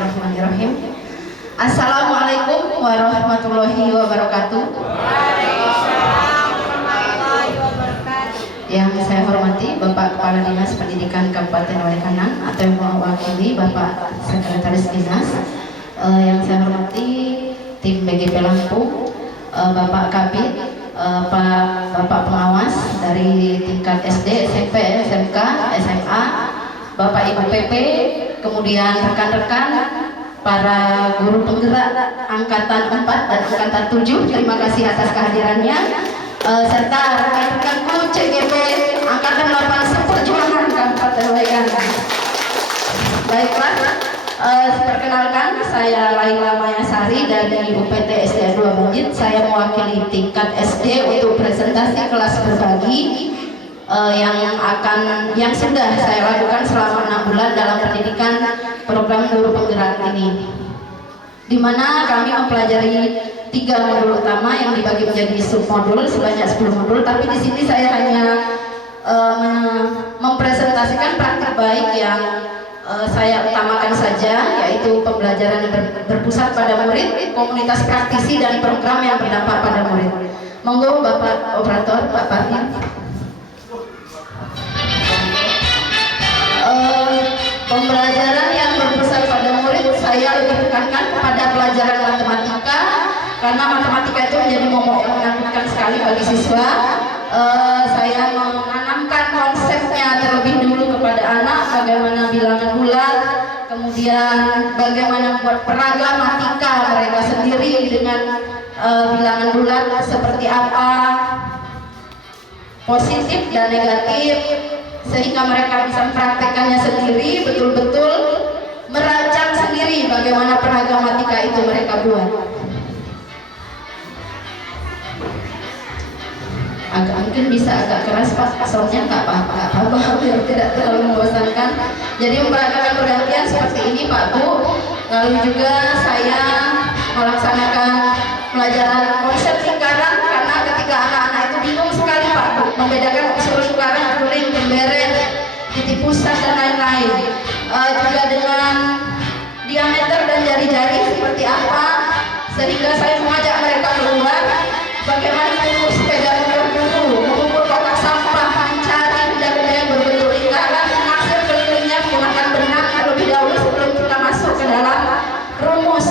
Bismillahirrahmanirrahim. Assalamualaikum warahmatullahi wabarakatuh. Yang saya hormati Bapak Kepala Dinas Pendidikan Kabupaten Walenganang atau yang mewakili Bapak Sekretaris Dinas, yang saya hormati tim BGP Lampung, Bapak Kabid, Bapak pengawas dari tingkat SD, SMP, SMK, SMA, Bapak Ibu PP, kemudian rekan-rekan para guru penggerak angkatan 4 dan angkatan 7, terima kasih atas kehadirannya, serta rekan-rekan guru CGP angkatan 8 seperjuangan Kabupaten Walenganang. Baiklah, perkenalkan, saya Laila Mayasari dari UPT SD 2 Bukit. Saya mewakili tingkat SD untuk presentasi kelas berbagi yang sudah saya lakukan selama 6 bulan dalam pendidikan program guru penggerak ini, di mana kami mempelajari 3 modul utama yang dibagi menjadi submodul sebanyak 10 modul. Tapi di sini saya hanya mempresentasikan praktik baik yang saya utamakan saja, yaitu pembelajaran berpusat pada murid, komunitas praktisi, dan program yang berdampak pada murid. Monggo Bapak Operator, Pak Partin. Pembelajaran yang berpusat pada murid, saya lebih tekankan kepada pelajaran matematika, karena matematika itu menjadi momok yang menakutkan sekali bagi siswa. Saya menanamkan konsepnya terlebih dulu kepada anak, bagaimana bilangan bulat, kemudian bagaimana membuat pragmatika mereka sendiri dengan bilangan bulat seperti apa, positif dan negatif, sehingga mereka bisa mempraktekannya sendiri, betul-betul merancang sendiri bagaimana pragmatika itu mereka buat. Mungkin bisa agak keras Pak, soalnya nggak apa-apa biar tidak terlalu membosankan. Jadi memperhatikan pergantian seperti ini Pak Bu. Lalu juga saya melaksanakan pelajaran konsep lingkaran, karena ketika anak-anak itu bingung sekali Pak Bu membedakan unsur lingkaran, kuning, pemberet, titik pusat dan lain-lain. Juga dengan diameter dan jari-jari seperti apa, sehingga saya mengajak mereka keluar bagaimana mengukur sepeda motor dulu, mengukur kotak sampah, mencari benda-benda yang berbentuk lingkaran, menaksir kelilingnya menggunakan benang terlebih dahulu sebelum kita masuk ke dalam rumus.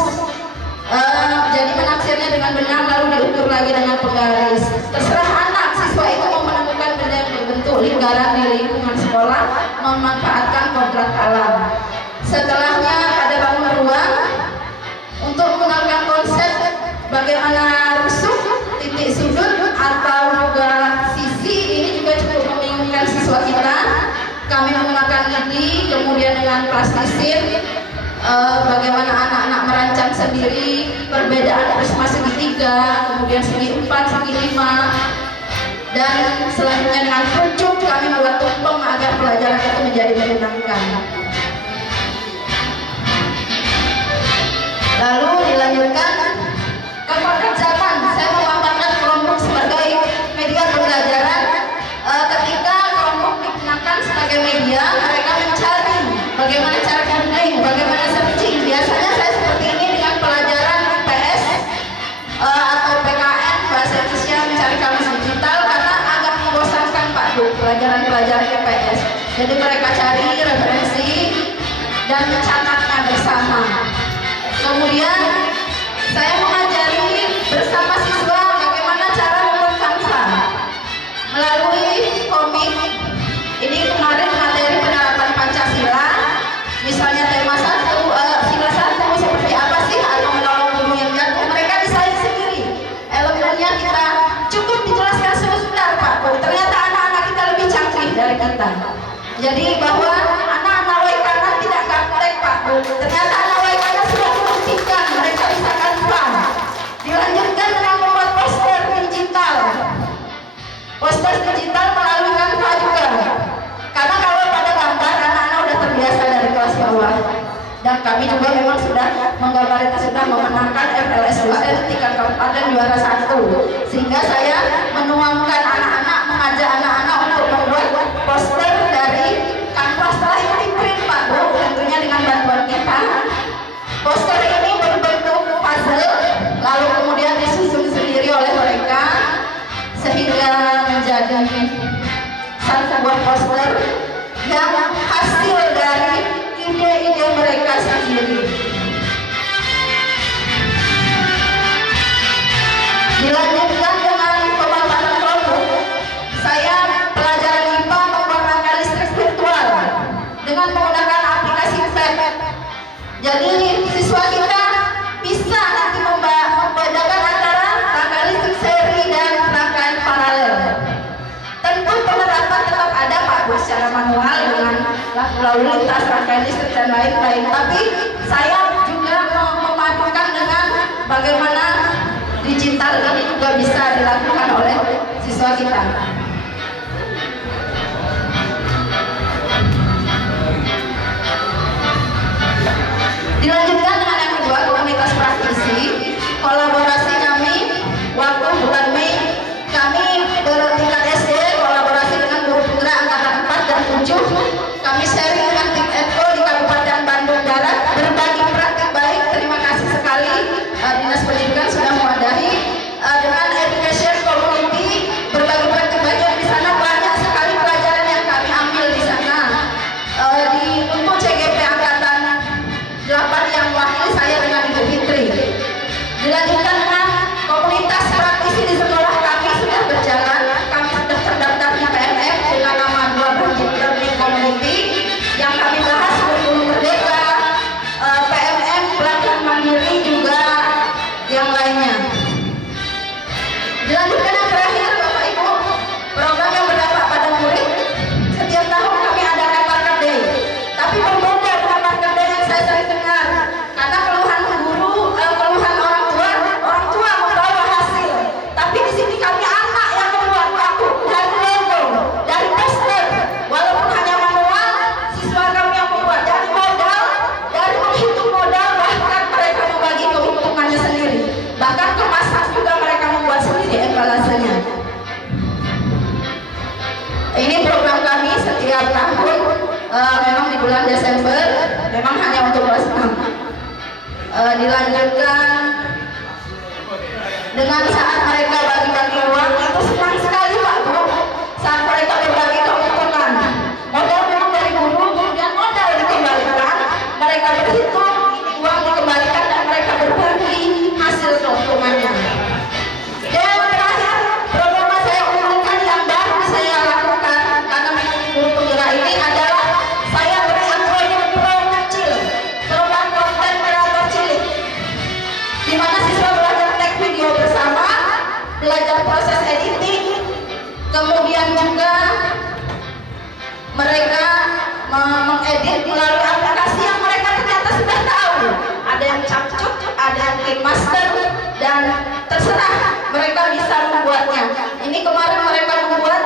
Jadi menaksirnya dengan benang lalu diukur lagi dengan penggaris. Terserah anak, siswa itu mau menemukan benda yang berbentuk lingkaran di lingkungan sekolah, memanfaatkan kodrat alam. Setelahnya ada bangun ruang untuk mengenalkan konsep bagaimana rusuk, titik sudut atau juga sisi. Ini juga cukup membingungkan siswa kita. Kami menggunakan lidi, kemudian dengan plastisir, bagaimana anak-anak merancang sendiri perbedaan prisma segitiga, kemudian segi 4, segi 5, dan selanjutnya dengan pucuk kami membuat tumpeng agar pelajaran itu menjadi menyenangkan. Lalu dilanjutkan ke pekerjaan. Saya memanfaatkan kelompok sebagai media pembelajaran. Ketika kelompok digunakan sebagai media, mereka mencari bagaimana cara googling, bagaimana searching. Biasanya saya seperti ini dengan pelajaran IPS atau PKN bahasa Indonesia mencari kamus digital, karena agak membosankan Pak Bu pelajaran-pelajaran IPS. Jadi mereka cari referensi dan mencatatnya bersama. Kemudian saya mengajari bersama siswa bagaimana cara membuat kanvas melalui komik. Ini kemarin materi penerapan Pancasila, misalnya tema 1, sila 1 seperti apa sih, atau menolong guru yang jatuh, mereka desain sendiri. Elemennya kita cukup dijelaskan sebentar Pak Bu. Ternyata anak-anak kita lebih canggih dari kita. Jadi bahwa anak-anak Walenganang tidak gaptek Pak Bu. Ternyata anak Walenganang sudah membuktikan mereka bisa kanvas. Dilanjutkan dengan membuat poster digital. Poster digital melalui kanvas juga. Karena kalau pada gambar anak-anak sudah terbiasa dari kelas bawah. Dan kami juga memang sudah menggambar itu, sudah memenangkan FLS 2N tingkat kabupaten juara 1. Sehingga saya menuangkan anak-anak, mengajak anak-anak untuk membuat poster dari kanvas setelah itu di print Pak Bu, tentunya dengan bantuan kita. Poster ini berbentuk puzzle, lalu kemudian disusun sendiri oleh mereka sehingga menjadi satu buah poster yang hasil dari ide-ide mereka sendiri. Dilanjutkan dengan pemaparan kelompok. Saya pelajaran IPA mewarnakan listrik virtual dengan menggunakan aplikasi web. Jadi siswa kita bisa nanti membedakan antara rangkaian listrik seri dan rangkaian paralel. Tentu penerapan tetap ada Pak Bu secara manual dengan lalu lintas rangkaian listrik dan lain-lain. Tapi saya juga memadukan dengan bagaimana digital ini juga bisa dilakukan oleh siswa kita. Dilanjutkan dengan yang kedua, komunitas praktisi. Kolaborasi kami waktu bulan Mei, kami bertingkat SD kolaborasi dengan guru putra angkatan 4 dan 7. Kami sharing dengan tim EDCO di Kabupaten Bandung Barat, berbagi praktik baik. Terima kasih sekali Dinas Pendidikan sudah mewadahi dengan education community, berbagi praktik baik yang di sana banyak sekali pelajaran yang kami ambil di sana. Untuk CGP angkatan 8 yang wakil saya dengan Ibu Fitri. Dilanjutkan dengan komunitas praktisi di sekolah kami sudah berjalan. Kami sudah terdaftar di PMF dengan nama 2 Learning Community yang kami bahas kurikulum merdeka, PMM, pelatihan mandiri juga yang lainnya. Dilanjutkan yang terakhir Bapak Ibu, program yang berdampak pada murid. Setiap tahun kami adakan Market Day, tapi berbeda dengan Market Day yang saya sering dengar. Karena keluhan guru, keluhan orang tua membawa hasil. Tapi di sini kami anak yang membuat paku dari logo, dari poster. Walaupun hanya manual, siswa kami yang membuat dari modal, dari menghitung modal, bahkan mereka membagi keuntungannya sendiri. Bahkan kemasan juga mereka membuat sendiri embalasanya. Ini program kami setiap tahun, memang di bulan Desember, memang hanya untuk kelas 6. Dilanjutkan dengan saat mereka bagi-bagi uang, itu senang sekali Pak Bu. Saat mereka berbagi keuntungan, modal memang dari guru, kemudian modal dikembalikan, mereka berhitung, ini uang dikembalikan dan mereka berbagi hasil keuntungannya. Dan terakhir, program saya umumkan yang baru saya lakukan karena mengikuti guru penggerak ini adalah saya beri akronim PRO kecil, program konten kreator cilik, di mana siswa belajar tag video bersama, belajar proses editing, kemudian juga mereka mengedit melalui aplikasi yang mereka ternyata sudah tahu. Ada yang capcut, ada yang Game Master, dan terserah mereka bisa membuatnya. Ini kemarin mereka membuat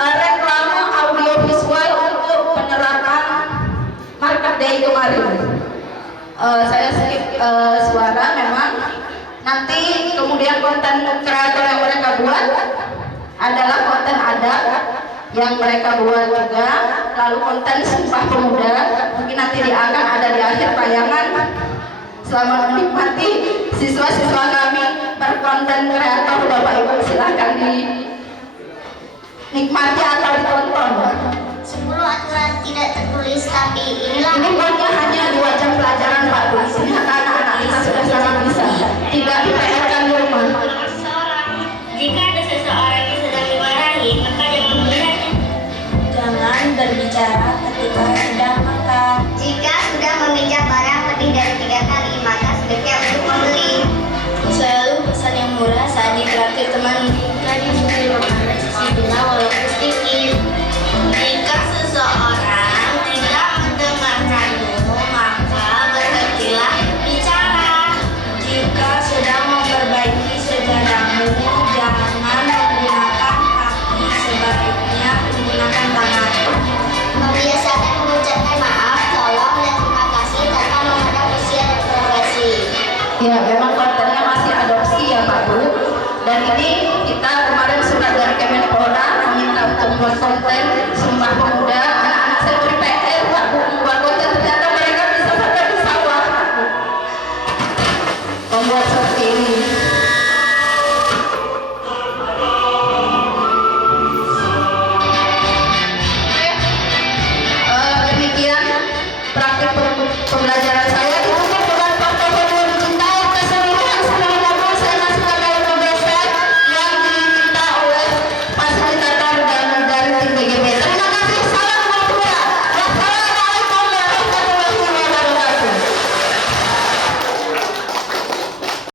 reklame audio visual untuk penerapan Market Day kemarin. Saya skip suara memang. Nanti kemudian konten kreator yang mereka buat adalah konten adat yang mereka buat juga, lalu konten Sumpah Pemuda mungkin nanti akan ada di akhir tayangan. Selamat menikmati siswa-siswa kami berkonten kreator. Bapak Ibu silahkan dinikmati atau ditonton. 10 aturan tidak tertulis, tapi inilah Ini buatnya hanya 2 jam pelajaran Pak Bu. Di sini anak-anak kita sudah sangat bisa, tidak diPR-kan di rumah. jika ada seseorang yang sedang dimarahi, maka jangan melihatnya. Jangan berbicara ketika sedang makan. Jika sudah meminjam barang lebih dari 3 kali, maka sebaiknya untuk membeli. Selalu pesan yang murah saat ditraktir teman. Jika diberi makanan sisi bunga walaupun sedikit. Jika seseorang tidak mendengarkanmu, maka berhentilah bicara. Jika sedang memperbaiki sejadahmu, jangan menggunakan kaki, sebaiknya menggunakan tangan. Membiasakan mengucapkan maaf, tolong, dan terima kasih tanpa memandang usia dan profesi. Ya, memang kontennya masih adopsi ya Pak Bu. Dan ini kita kemarin surat dari Kemenpora meminta untuk membuat konten Sumpah Pemuda. Anak-anak saya